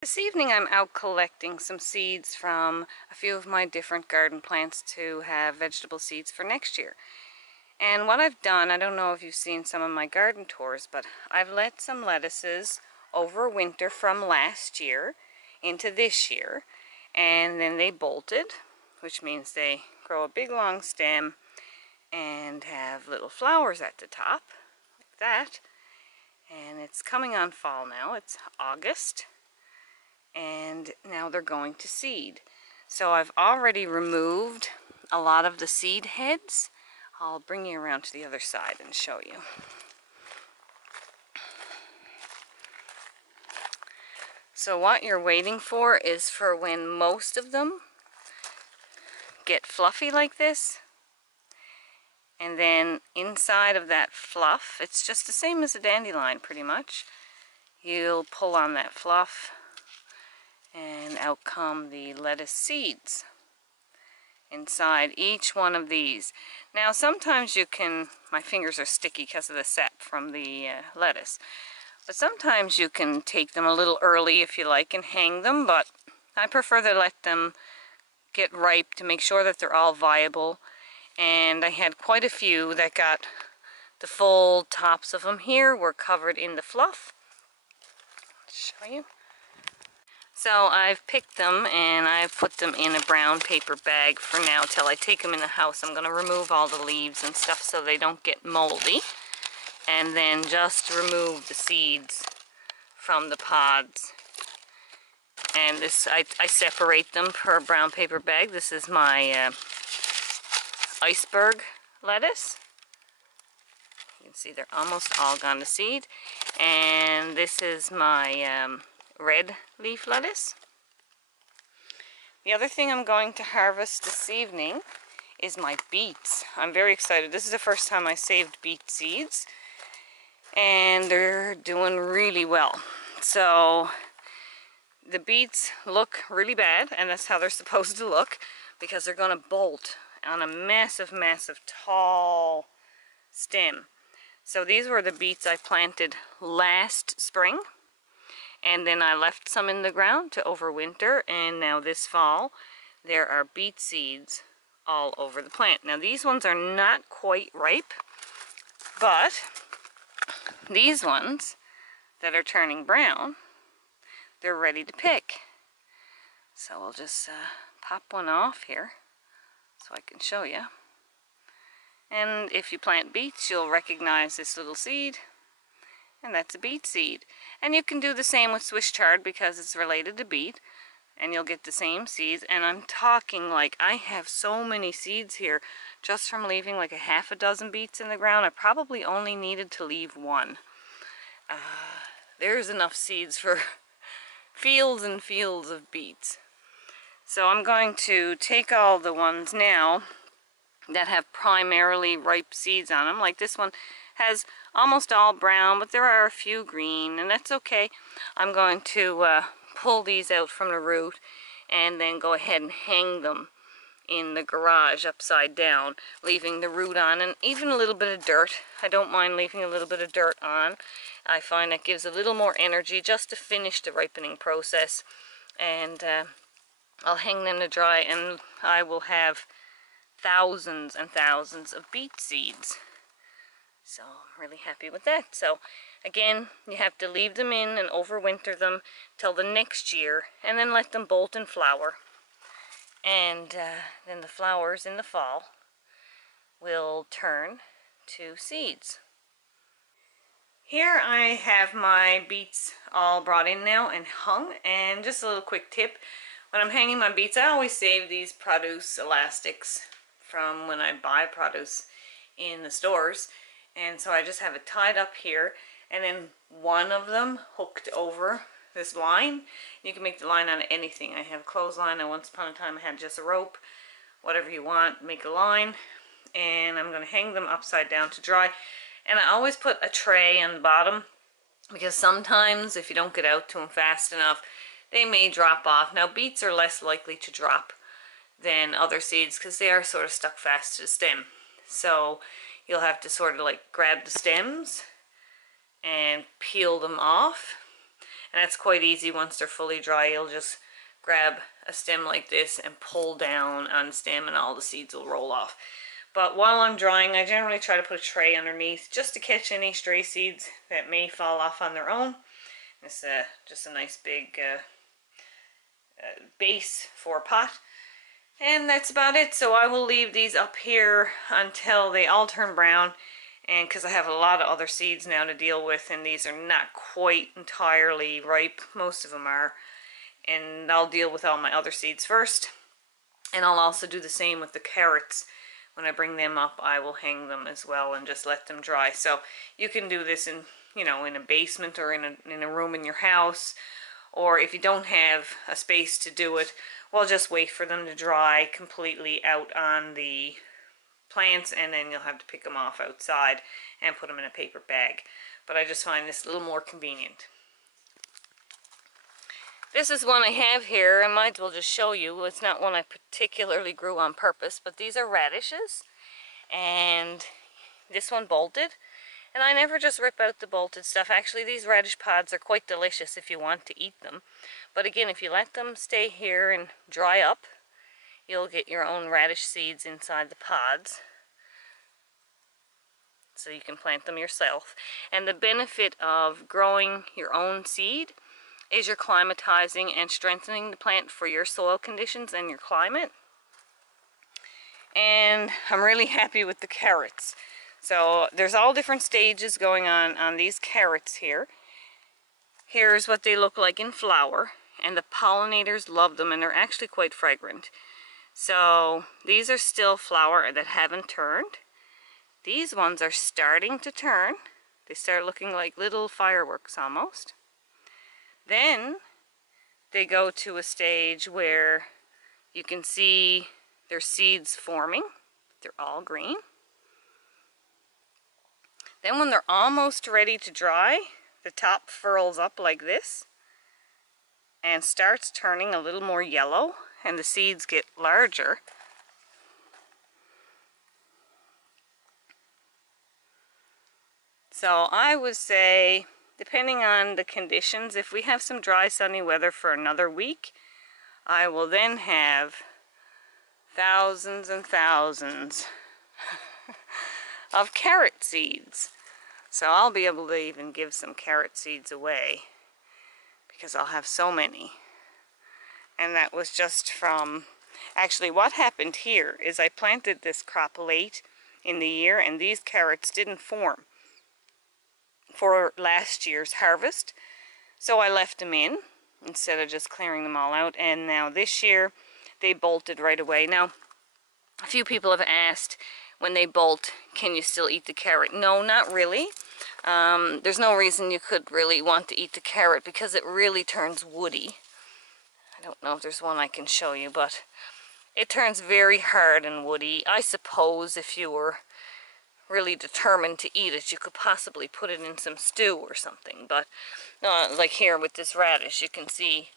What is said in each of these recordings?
This evening I'm out collecting some seeds from a few of my different garden plants to have vegetable seeds for next year. And what I've done, I don't know if you've seen some of my garden tours, but I've let some lettuces overwinter from last year into this year, and then they bolted, which means they grow a big long stem and have little flowers at the top, like that. And it's coming on fall now. It's August. And now they're going to seed. So I've already removed a lot of the seed heads. I'll bring you around to the other side and show you. So what you're waiting for is for when most of them get fluffy like this, and then inside of that fluff, it's just the same as a dandelion pretty much. You'll pull on that fluff and out come the lettuce seeds inside each one of these. Now sometimes you can, my fingers are sticky because of the sap from the lettuce, but sometimes you can take them a little early if you like and hang them, but I prefer to let them get ripe to make sure that they're all viable. And I had quite a few that got the full tops of them here were covered in the fluff. I'll show you. So I've picked them and I've put them in a brown paper bag for now till I take them in the house. I'm going to remove all the leaves and stuff so they don't get moldy, and then just remove the seeds from the pods. And this, I separate them per brown paper bag. This is my iceberg lettuce. You can see they're almost all gone to seed. And this is my red leaf lettuce. The other thing I'm going to harvest this evening is my beets. I'm very excited. This is the first time I saved beet seeds, and they're doing really well. So the beets look really bad, and that's how they're supposed to look, because they're going to bolt on a massive, massive, tall stem. So these were the beets I planted last spring. And then I left some in the ground to overwinter, and now this fall there are beet seeds all over the plant. Now these ones are not quite ripe, but these ones that are turning brown, they're ready to pick. So we'll just pop one off here so I can show you. And if you plant beets, you'll recognize this little seed. And that's a beet seed. And you can do the same with Swiss chard because it's related to beet, and you'll get the same seeds. And I'm talking like I have so many seeds here just from leaving like a half a dozen beets in the ground. I probably only needed to leave one. There's enough seeds for fields and fields of beets. So I'm going to take all the ones now that have primarily ripe seeds on them. Like this one has almost all brown, but there are a few green, and that's okay. I'm going to pull these out from the root and then go ahead and hang them in the garage upside down, leaving the root on, and even a little bit of dirt. I don't mind leaving a little bit of dirt on. I find that gives a little more energy just to finish the ripening process. And I'll hang them to dry, and I will have thousands and thousands of beet seeds. So I'm really happy with that. So again, you have to leave them in and overwinter them till the next year, and then let them bolt and flower. And then the flowers in the fall will turn to seeds. Here I have my beets all brought in now and hung. And just a little quick tip, when I'm hanging my beets, I always save these produce elastics from when I buy produce in the stores. And so I just have it tied up here, and then one of them hooked over this line. You can make the line out of anything. I have a clothesline, and once upon a time I had just a rope. Whatever you want, make a line. And I'm going to hang them upside down to dry. And I always put a tray on the bottom, because sometimes if you don't get out to them fast enough, they may drop off. Now beets are less likely to drop than other seeds because they are sort of stuck fast to the stem. So you'll have to sort of like grab the stems and peel them off. And that's quite easy once they're fully dry. You'll just grab a stem like this and pull down on the stem and all the seeds will roll off. But while I'm drying, I generally try to put a tray underneath just to catch any stray seeds that may fall off on their own. It's just a nice big base for a pot. And that's about it. So I will leave these up here until they all turn brown. And because I have a lot of other seeds now to deal with, and these are not quite entirely ripe. Most of them are. And I'll deal with all my other seeds first. And I'll also do the same with the carrots. When I bring them up, I will hang them as well and just let them dry. So you can do this in, you know, in a basement or in a room in your house. Or if you don't have a space to do it, well, just wait for them to dry completely out on the plants, and then you'll have to pick them off outside and put them in a paper bag. But I just find this a little more convenient. This is one I have here. I might as well just show you. It's not one I particularly grew on purpose, but these are radishes. And this one bolted. And I never just rip out the bolted stuff. Actually, these radish pods are quite delicious if you want to eat them. But again, if you let them stay here and dry up, you'll get your own radish seeds inside the pods. So you can plant them yourself. And the benefit of growing your own seed is you're climatizing and strengthening the plant for your soil conditions and your climate. And I'm really happy with the carrots. So there's all different stages going on these carrots here. Here's what they look like in flower, and the pollinators love them, and they're actually quite fragrant. So these are still flower that haven't turned. These ones are starting to turn. They start looking like little fireworks almost. Then they go to a stage where you can see their seeds forming. They're all green. Then when they're almost ready to dry, the top furls up like this and starts turning a little more yellow, and the seeds get larger. So I would say, depending on the conditions, if we have some dry sunny weather for another week, I will then have thousands and thousands of carrot seeds. So I'll be able to even give some carrot seeds away because I'll have so many. And that was just from, actually what happened here is I planted this crop late in the year, and these carrots didn't form for last year's harvest, so I left them in instead of just clearing them all out. And now this year they bolted right away. Now a few people have asked, when they bolt, can you still eat the carrot? No, not really. There's no reason you could really want to eat the carrot because it really turns woody. I don't know if there's one I can show you, but it turns very hard and woody. I suppose if you were really determined to eat it, you could possibly put it in some stew or something. But like here with this radish, you can see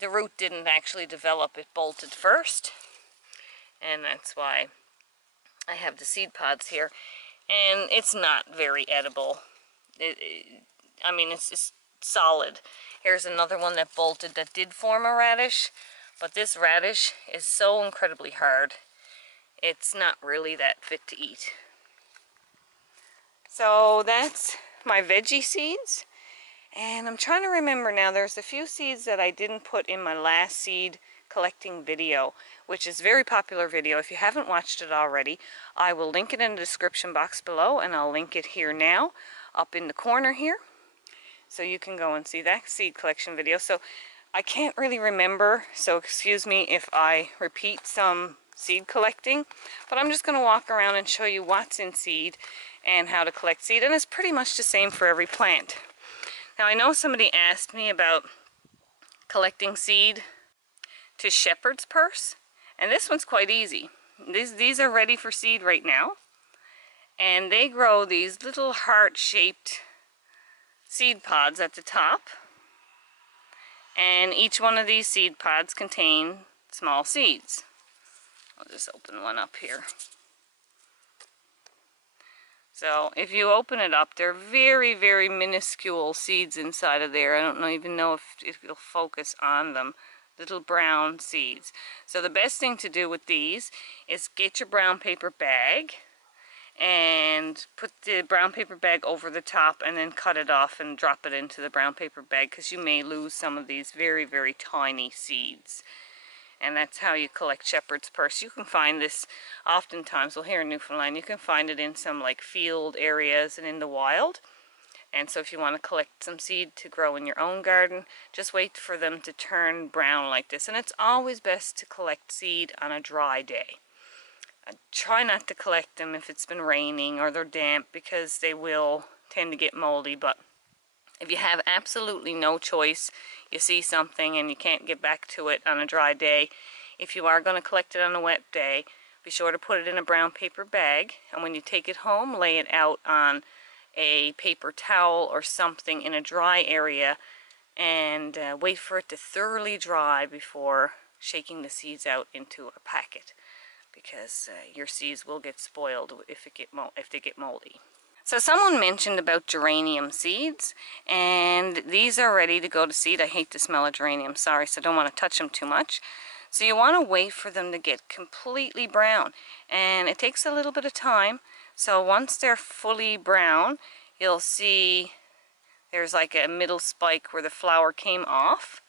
the root didn't actually develop. It bolted first, and that's why I have the seed pods here. And it's not very edible. I mean, it's just solid. Here's another one that bolted that did form a radish, but this radish is so incredibly hard. It's not really that fit to eat. So that's my veggie seeds, and I'm trying to remember now, there's a few seeds that I didn't put in my last seed collecting video, which is a very popular video. If you haven't watched it already, I will link it in the description box below, and I'll link it here now up in the corner here, so you can go and see that seed collection video. So I can't really remember, so excuse me if I repeat some seed collecting, but I'm just going to walk around and show you what's in seed and how to collect seed, and it's pretty much the same for every plant. Now I know somebody asked me about collecting seed to shepherd's purse, and this one's quite easy. These are ready for seed right now, and they grow these little heart-shaped seed pods at the top, and each one of these seed pods contain small seeds. I'll just open one up here. So if you open it up, they're very, very minuscule seeds inside of there. I don't even know if you'll focus on them. Little brown seeds. So the best thing to do with these is get your brown paper bag and put the brown paper bag over the top and then cut it off and drop it into the brown paper bag, because you may lose some of these very, very tiny seeds. And that's how you collect shepherd's purse. You can find this oftentimes, well, here in Newfoundland, you can find it in some like field areas and in the wild. And so if you want to collect some seed to grow in your own garden, just wait for them to turn brown like this. And it's always best to collect seed on a dry day. Try not to collect them if it's been raining or they're damp, because they will tend to get moldy. But if you have absolutely no choice, you see something and you can't get back to it on a dry day, if you are going to collect it on a wet day, be sure to put it in a brown paper bag, and when you take it home, lay it out on a paper towel or something in a dry area, and wait for it to thoroughly dry before shaking the seeds out into a packet, because your seeds will get spoiled if they get moldy. So someone mentioned about geranium seeds, and these are ready to go to seed. I hate the smell of geranium, sorry, so I don't want to touch them too much. So you want to wait for them to get completely brown, and it takes a little bit of time. So once they're fully brown, you'll see there's like a middle spike where the flower came off,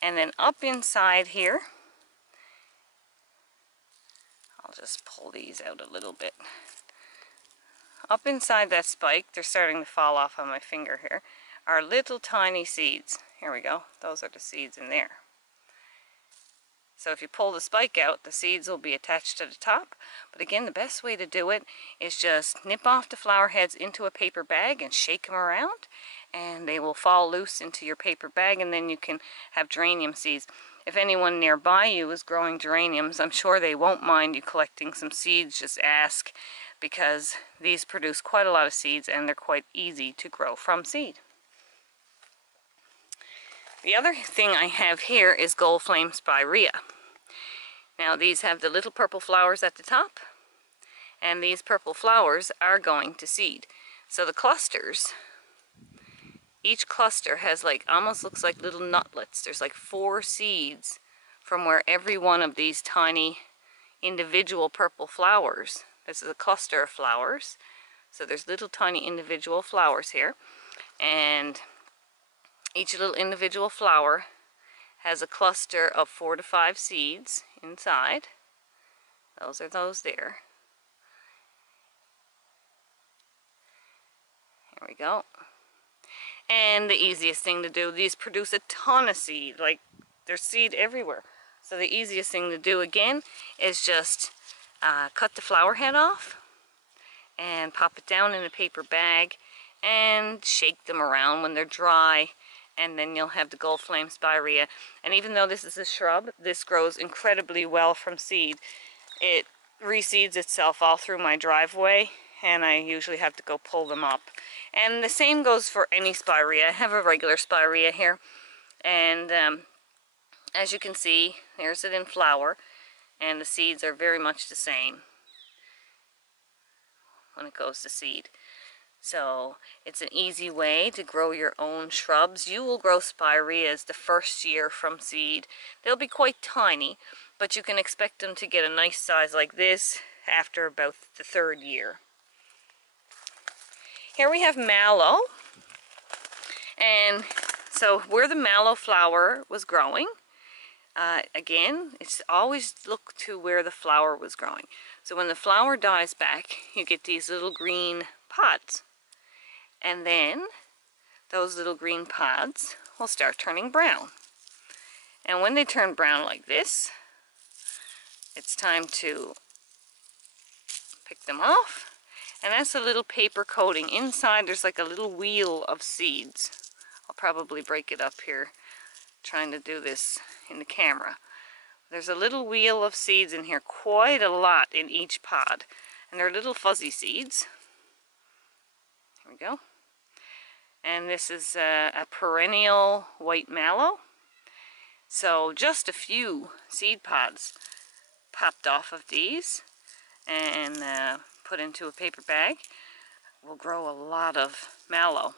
and then up inside here, I'll just pull these out a little bit. Up inside that spike, they're starting to fall off on my finger here, are little tiny seeds. Here we go, those are the seeds in there. So if you pull the spike out, the seeds will be attached to the top. But again, the best way to do it is just nip off the flower heads into a paper bag and shake them around, and they will fall loose into your paper bag, and then you can have geranium seeds. If anyone nearby you is growing geraniums, I'm sure they won't mind you collecting some seeds. Just ask, because these produce quite a lot of seeds and they're quite easy to grow from seed. The other thing I have here is gold flame spirea. Now these have the little purple flowers at the top, and these purple flowers are going to seed. So the clusters, each cluster has like, almost looks like little nutlets. There's like 4 seeds from where every one of these tiny individual purple flowers, this is a cluster of flowers, so there's little tiny individual flowers here, and each little individual flower has a cluster of 4 to 5 seeds inside. Those are those there. Here we go. And the easiest thing to do, these produce a ton of seed, like there's seed everywhere. So the easiest thing to do again is just cut the flower head off and pop it down in a paper bag and shake them around when they're dry, and then you'll have the gold flame spirea. And even though this is a shrub, this grows incredibly well from seed. It reseeds itself all through my driveway, and I usually have to go pull them up. And the same goes for any spirea. I have a regular spirea here, and as you can see, there's it in flower, and the seeds are very much the same when it goes to seed. So it's an easy way to grow your own shrubs. You will grow spireas the first year from seed. They'll be quite tiny, but you can expect them to get a nice size like this after about the 3rd year. Here we have mallow, and so where the mallow flower was growing, again, it's always look to where the flower was growing. So when the flower dies back, you get these little green pods, and then those little green pods will start turning brown. And when they turn brown like this, it's time to pick them off. And that's a little paper coating. Inside there's like a little wheel of seeds. I'll probably break it up here trying to do this in the camera. There's a little wheel of seeds in here, quite a lot in each pod. And they're little fuzzy seeds. Here we go. And this is a perennial white mallow. So just a few seed pods popped off of these and put into a paper bag. will grow a lot of mallow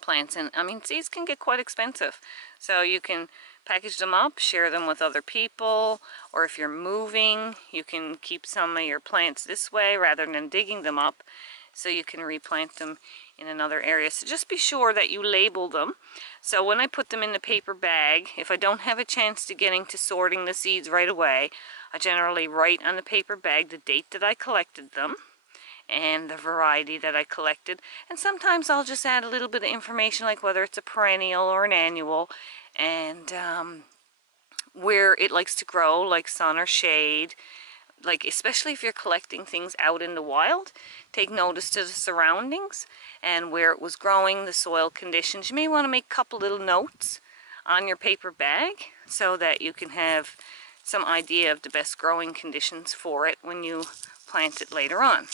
plants. And I mean, seeds can get quite expensive, so you can package them up, share them with other people, or if you're moving, you can keep some of your plants this way rather than digging them up, so you can replant them in another area. So just be sure that you label them. So when I put them in the paper bag, if I don't have a chance to getting to sorting the seeds right away, I generally write on the paper bag the date that I collected them and the variety that I collected. And sometimes I'll just add a little bit of information, like whether it's a perennial or an annual, and where it likes to grow, like sun or shade. Like, especially if you're collecting things out in the wild, take notice to the surroundings and where it was growing, the soil conditions. You may want to make a couple little notes on your paper bag so that you can have some idea of the best growing conditions for it when you plant it later on.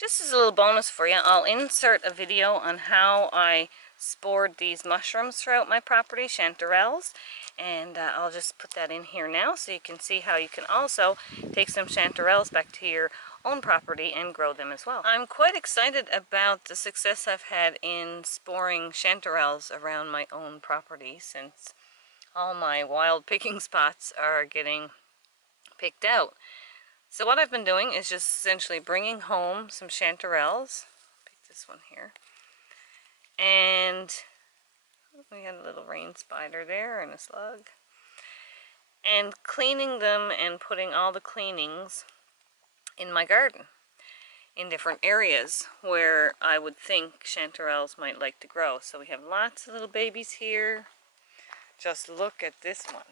Just as a little bonus for you, I'll insert a video on how I spored these mushrooms throughout my property, chanterelles, and I'll just put that in here now so you can see how you can also take some chanterelles back to your own property and grow them as well. I'm quite excited about the success I've had in sporing chanterelles around my own property, since all my wild picking spots are getting picked out. So what I've been doing is just essentially bringing home some chanterelles. Pick this one here. And we had a little rain spider there and a slug. And cleaning them and putting all the cleanings in my garden in different areas where I would think chanterelles might like to grow. So we have lots of little babies here. Just look at this one.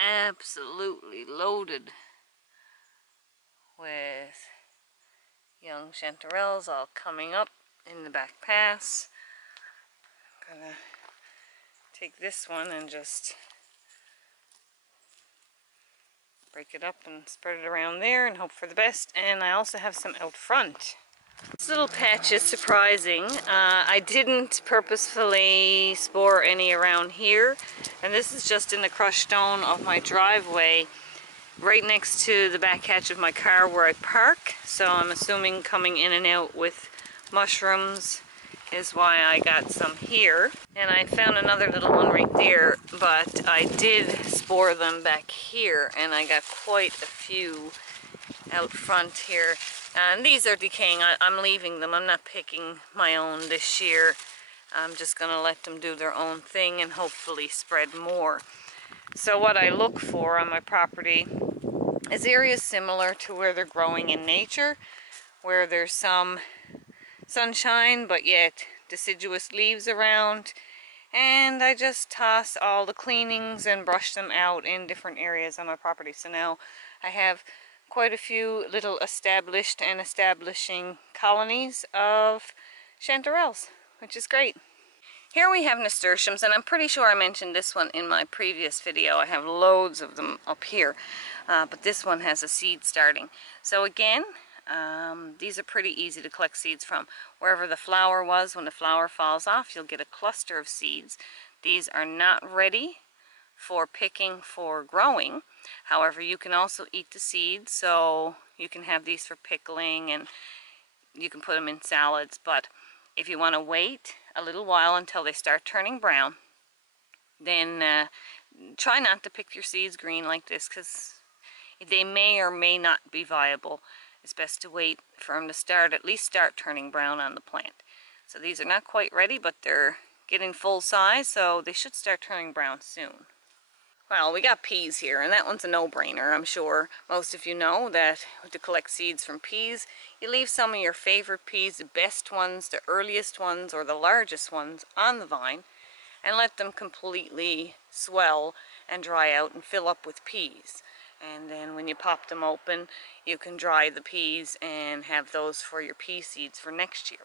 Absolutely loaded with young chanterelles all coming up in the back pass. I'm gonna take this one and just break it up and spread it around there and hope for the best. And I also have some out front. This little patch is surprising. I didn't purposefully spore any around here, and this is just in the crushed stone of my driveway right next to the back hatch of my car where I park. So I'm assuming coming in and out with mushrooms is why I got some here. And I found another little one right there, but I did spore them back here, and I got quite a few out front here. And these are decaying. I'm leaving them. I'm not picking my own this year. I'm just going to let them do their own thing and hopefully spread more. So what I look for on my property is areas similar to where they're growing in nature, where there's some sunshine but yet deciduous leaves around. And I just toss all the cleanings and brush them out in different areas on my property. So now I have quite a few little established and establishing colonies of chanterelles, which is great. Here we have nasturtiums, and I'm pretty sure I mentioned this one in my previous video. I have loads of them up here, but this one has a seed starting. So again, these are pretty easy to collect seeds from. Wherever the flower was, when the flower falls off, you'll get a cluster of seeds. These are not ready for picking for growing. However, you can also eat the seeds, so you can have these for pickling and you can put them in salads. But if you want to wait a little while until they start turning brown, then try not to pick your seeds green like this, because they may or may not be viable. It's best to wait for them to at least start turning brown on the plant. So these are not quite ready, but they're getting full size, so they should start turning brown soon. Well, we got peas here, and that one's a no-brainer. I'm sure most of you know that to collect seeds from peas, you leave some of your favorite peas, the best ones, the earliest ones, or the largest ones on the vine, and let them completely swell and dry out and fill up with peas. And then when you pop them open, you can dry the peas and have those for your pea seeds for next year.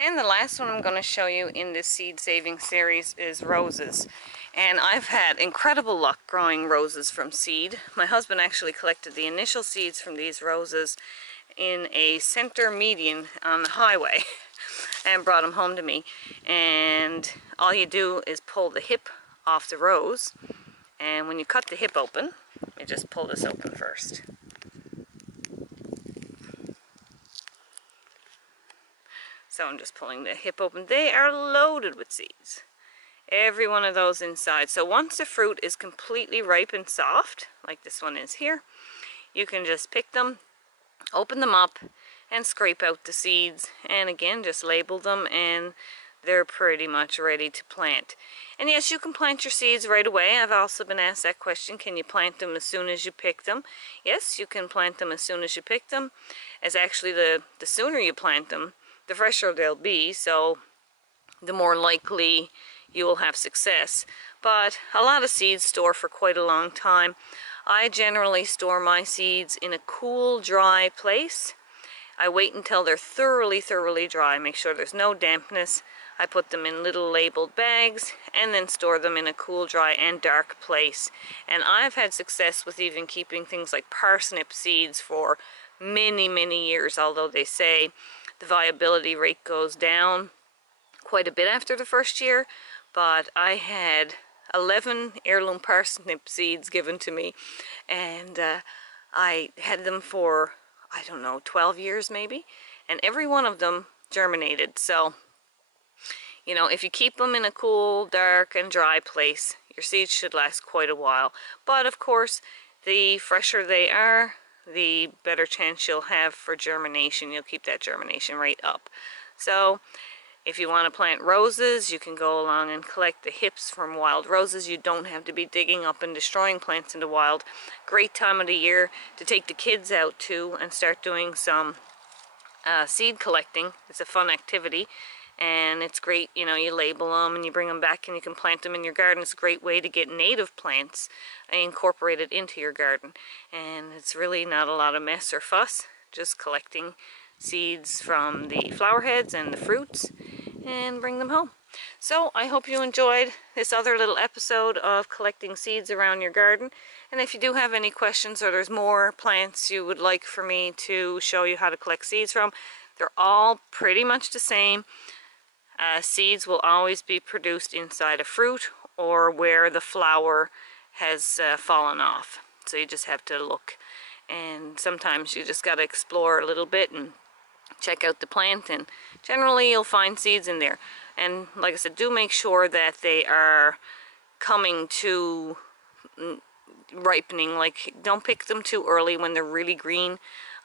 And the last one I'm going to show you in this seed saving series is roses. And I've had incredible luck growing roses from seed. My husband actually collected the initial seeds from these roses in a center median on the highway and brought them home to me. And all you do is pull the hip off the rose, and when you cut the hip open, you just pull this open first. So I'm just pulling the hip open. They are loaded with seeds. Every one of those inside. So once the fruit is completely ripe and soft, like this one is here, you can just pick them, open them up, and scrape out the seeds. And again, just label them, and they're pretty much ready to plant. And yes, you can plant your seeds right away. I've also been asked that question, can you plant them as soon as you pick them? Yes, you can plant them as soon as you pick them. As actually the sooner you plant them, the fresher they'll be, so the more likely you will have success. But a lot of seeds store for quite a long time. I generally store my seeds in a cool, dry place. I wait until they're thoroughly dry, make sure there's no dampness. I put them in little labeled bags and then store them in a cool, dry, and dark place. And I've had success with even keeping things like parsnip seeds for many, many years, although they say the viability rate goes down quite a bit after the first year. But I had 11 heirloom parsnip seeds given to me, and I had them for, I don't know, 12 years maybe, and every one of them germinated. So, you know, if you keep them in a cool, dark, and dry place, your seeds should last quite a while. But of course, the fresher they are, the better chance you'll have for germination. You'll keep that germination rate up. So if you want to plant roses, you can go along and collect the hips from wild roses. You don't have to be digging up and destroying plants in the wild. Great time of the year to take the kids out too and start doing some seed collecting. It's a fun activity, and it's great. You know, you label them and you bring them back and you can plant them in your garden. It's a great way to get native plants incorporated into your garden, and it's really not a lot of mess or fuss, just collecting seeds from the flower heads and the fruits and bring them home. So I hope you enjoyed this other little episode of collecting seeds around your garden. And if you do have any questions or there's more plants you would like for me to show you how to collect seeds from, they're all pretty much the same. Seeds will always be produced inside a fruit or where the flower has fallen off. So you just have to look, and sometimes you just got to explore a little bit and check out the plant, and generally you'll find seeds in there. And like I said, do make sure that they are coming to ripening. Like, don't pick them too early when they're really green.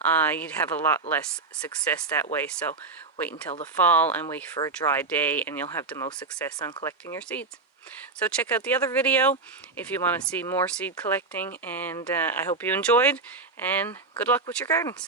You'd have a lot less success that way. So wait until the fall and wait for a dry day, and you'll have the most success on collecting your seeds. So check out the other video if you want to see more seed collecting, and I hope you enjoyed, and good luck with your gardens.